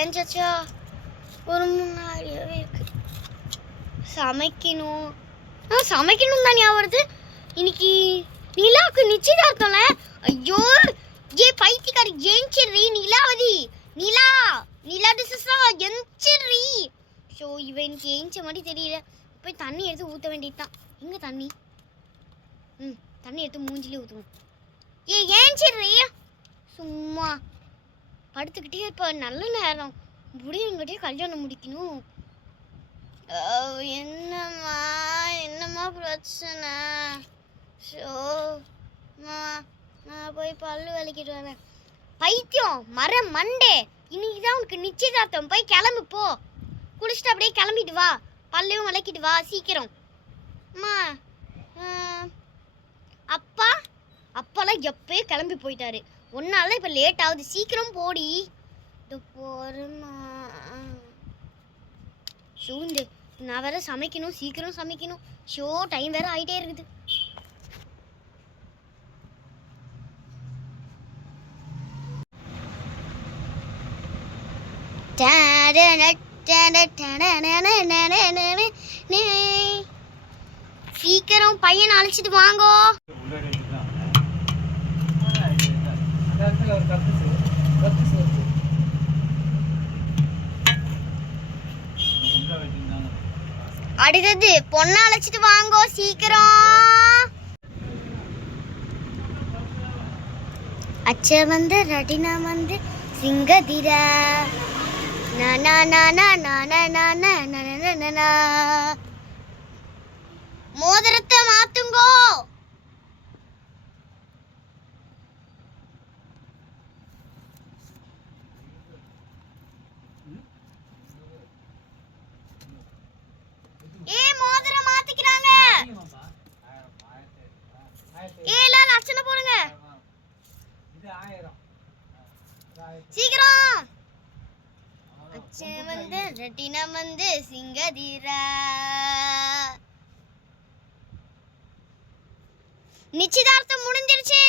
ஏஞ்சாச்சா ஒரு முன்னாடியாவே இருக்கு. சமைக்கணும் சமைக்கணும் தான் ஞாபகம் வருது. இன்னைக்கு நிலாவுக்கு நிச்சயதார்த்தம்ல. ஐயோ ஏ பைத்தியக்காரி ஏஞ்சிடுறி நிலாவதி. நிலா நிலா டிசஸ்ஸா எஞ்சிடுறி. ஸோ இவன் எனக்கு ஏஞ்ச மாதிரி தெரியல. போய் தண்ணி எடுத்து ஊற்ற வேண்டியதுதான். எங்கே தண்ணி? தண்ணி எடுத்து மூஞ்சிலே ஊற்றுவோம். ஏஞ்சிடுறி. சும்மா படுத்துக்கிட்டே இருப்ப. நல்ல நேரம் முடியுங்கிட்டே கல்யாணம் முடிக்கணும். என்னம்மா பிரச்சனை? ஷோ நான் போய் பல்லு விளக்கிட்டு வரேன். பைத்தியம் மரம் மண்டே, இன்னைக்கு தான் உனக்கு நிச்சயதார்த்தம். போய் கிளம்பு போ. குளிச்சுட்டு அப்படியே கிளம்பிட்டு வா. பல்லையும் விளக்கிட்டு வா சீக்கிரம். அம்மா அப்பாலாம் எப்பயே கிளம்பி போயிட்டாரு. ஒன்னால இப்போ லேட் ஆகுது. சீக்கிரம் போடி. இது போறேம்மா. ஷூண்டு நான் வேற சமைக்கணும். சீக்கிரம் சமைக்கணும். ஷோ டைம் வேற ஆகிட்டே இருக்குது. சீக்கிரம் பையன் அழைச்சிட்டு வாங்கோ. அடுத்தது பொண்ணை அழைச்சிட்டு வாங்கோ சீக்கிரம். அச்ச வந்து ரடினா வந்து சிங்கதிரா மோதிரத்தை மாத்துங்கோ. மோதிரம் மாத்திக்கிறாங்க. எல்லாரும் அர்ச்சனை போடுங்க சீக்கிரம். அச்சன் வந்து ரெட்டினா வந்து சிங்கதிரா. நிச்சயதார்த்தம் முடிஞ்சிருச்சு.